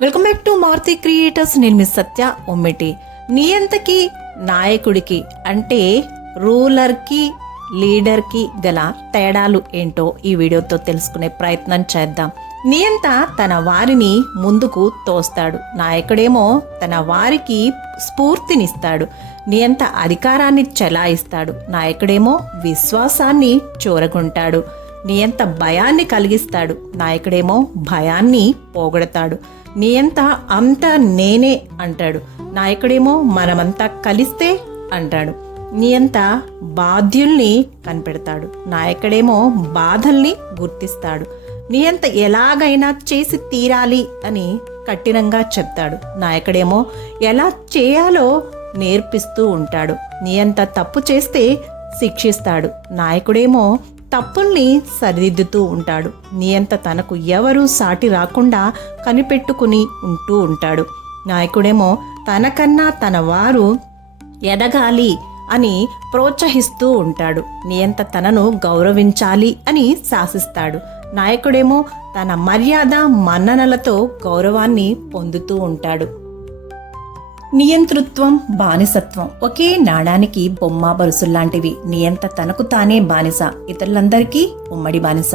Welcome back to Maruti creators. నేను miss Satya Ummiti. నియంతకి నాయకుడికి అంటే రూలర్కి లీడర్కి గల తేడాలు ఏంటో ఈ వీడియోతో తెలుసుకునే ప్రయత్నం చేద్దాం. నియంత తన వారిని ముందుకు తోస్తాడు, నాయకుడేమో తన వారికి స్ఫూర్తినిస్తాడు. నియంత అధికారాన్ని చెలాయిస్తాడు, నాయకుడేమో విశ్వాసాన్ని చూరగొంటాడు. నియంత భయాన్ని కలిగిస్తాడు, నాయకుడేమో భయాన్ని పోగొడతాడు. నియంత అంతా నేనే అంటాడు, నాయకుడేమో మనమంతా కలిస్తే అంటాడు. నియంత బాధ్యుల్ని కనిపెడతాడు, నాయకుడేమో బాధల్ని గుర్తిస్తాడు. నియంత ఎలాగైనా చేసి తీరాలి అని కఠినంగా చెప్తాడు, నాయకుడేమో ఎలా చేయాలో నేర్పిస్తూ ఉంటాడు. నియంత తప్పు చేస్తే శిక్షిస్తాడు, నాయకుడేమో తప్పుల్ని సరిదిద్దుతూ ఉంటాడు. నియంత తనకు ఎవరు సాటి రాకుండా కనిపెట్టుకుని ఉంటూ ఉంటాడు. నాయకుడేమో తనకన్నా తన వారు ఎదగాలి అని ప్రోత్సహిస్తూ ఉంటాడు. నియంత తనను గౌరవించాలి అని శాసిస్తాడు, నాయకుడేమో తన మర్యాద మన్ననలతో గౌరవాన్ని పొందుతూ ఉంటాడు. నియంతృత్వం, బానిసత్వం ఒకే నాణానికి బొమ్మ బరుసుల్లాంటివి. నియంత తనకు తానే బానిస, ఇతరులందరికీ ఉమ్మడి బానిస.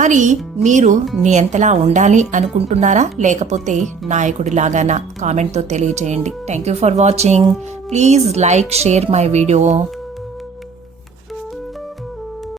మరి మీరు నియంతలా ఉండాలి అనుకుంటున్నారా, లేకపోతే నాయకుడిలాగానా? కామెంట్తో తెలియజేయండి. Thank you for watching. Please like, share my video.